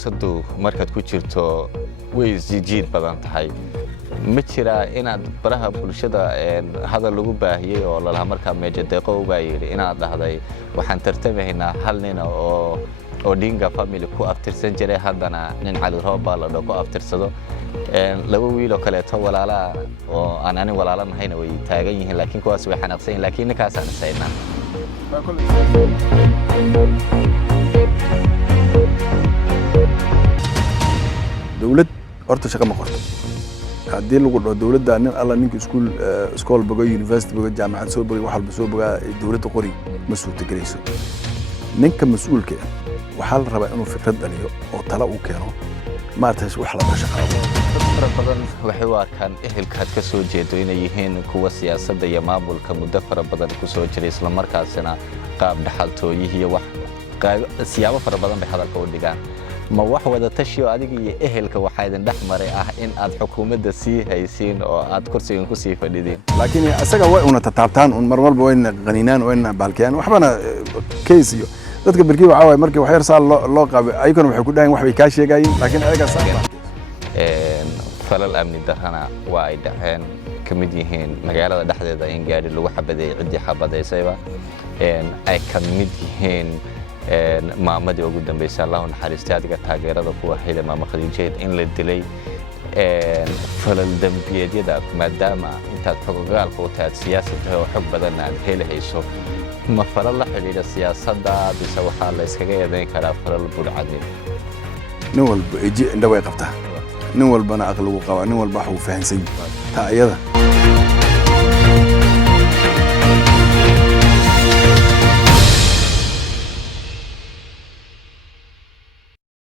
siyaasaddu markaad ku jirto way isjiid badan tahay ma jira inaad baraha bulshada hadal lagu baahiyay oo la laha markaa meeja deeqo u baayay inaad dhahday waxaan tartamaynaa hal nin oo Odinga family ku aftirsan jiray haddana nin Cali Roob baa la dhaho ku aftirsado laba wiil oo kale to walaala oo aan walaalanahay way taagan yihiin laakiin kuwaas way xanaaqsan yihiin laakiin ninkaas aan saynaa dawlad horta shaqo ma qorto haddii lagu dhaho dawladda nin alla ninka iskool bogo university bogo jaamacad soo bogo wax walba soo bogaa dawladda qori ma suurtagelayso ninka mas'uulka waxaa la rabaa inuu fikrad dhaliyo oo talo u keeno maartaas wax la shaqeeyo fara badan waxay u arkaan ehelkaad ka soo jeedo inay yihiin kuwa siyaasadda iyo maamulka muddo fara badan ku soo jiray isla markaasina qaab dhaxaltooyihi iyo wax siyaabo fara badan bay hadalka u dhigaan ma wax wada tashi oo adiga iyo ehelka waxa idin dhaxmaray in aad xukuumadda sii haysiin oo aad kursigan ku sii fadhideen laakiin asaga way una taabtaan marmarba wayna qaniinaan wayna baalkiyaan waxbana case iyo dadka barkii waxa way markii wax yar saal loo qaabay ayaguna waxay ku dhaayeen wax bay ka sheegayeen laakiin ayaga falal amni darrana waa ay dhaceen kamid yihiin magaalada dhexdeeda in gaari lagu xabadeeyay cidii xabadeysayba ay kamid yihiin maamadii ugu dambeysay Allah naxariistay adiga taageerada ku ahayd maama Khadiijeed in la dilay falal dambiyeedyada maadaama intaad xoggaal ku taad siyaasadda oo xog badan aad helayso ma falal la xiriira siyaasadda bisa waxa la iskaga yeedan karaa falal burcadnimo nin walba eji indha way qabtaa nin walbana aqligu qaba nin walba waxa uu fahansan taa ayada